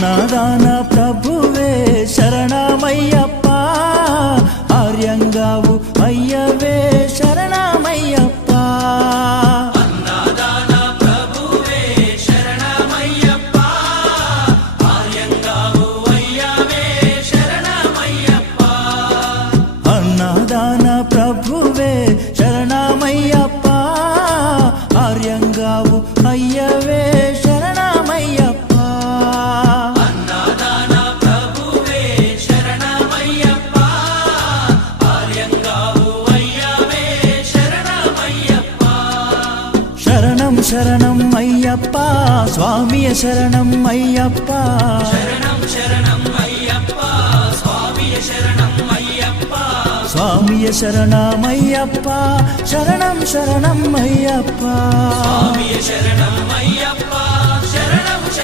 అన్నదాన ప్రభువే శరణమయ్యప్ప, ఆర్యంగావు అయ్యవే శరణమయ్యప్ప. అన్నదాన ప్రభువే శరణమయ్యప్ప, ఆర్యంగావు అయ్యవే శరణమయ్యప్ప. అన్నదాన ప్రభువే శరణమయ్యప్ప, ఆర్యంగావు అయ్యవే శరణమయ్యప్ప. అన్నదాన ప్రభువే శరణమయ్యప్ప, ఆర్యంగావు అయ్యవే శరణమయ్యప్ప. శరణం శరణం అయ్యప్ప, స్వామియ శరణం అయ్యప్ప. శరణం శరణం అయ్యప్ప, స్వామియ శరణం అయ్యప్ప. స్వామియ శరణమయ్యప్ప, శరణం శరణం అయ్యప్ప. స్వామియ శరణం అయ్యప్ప.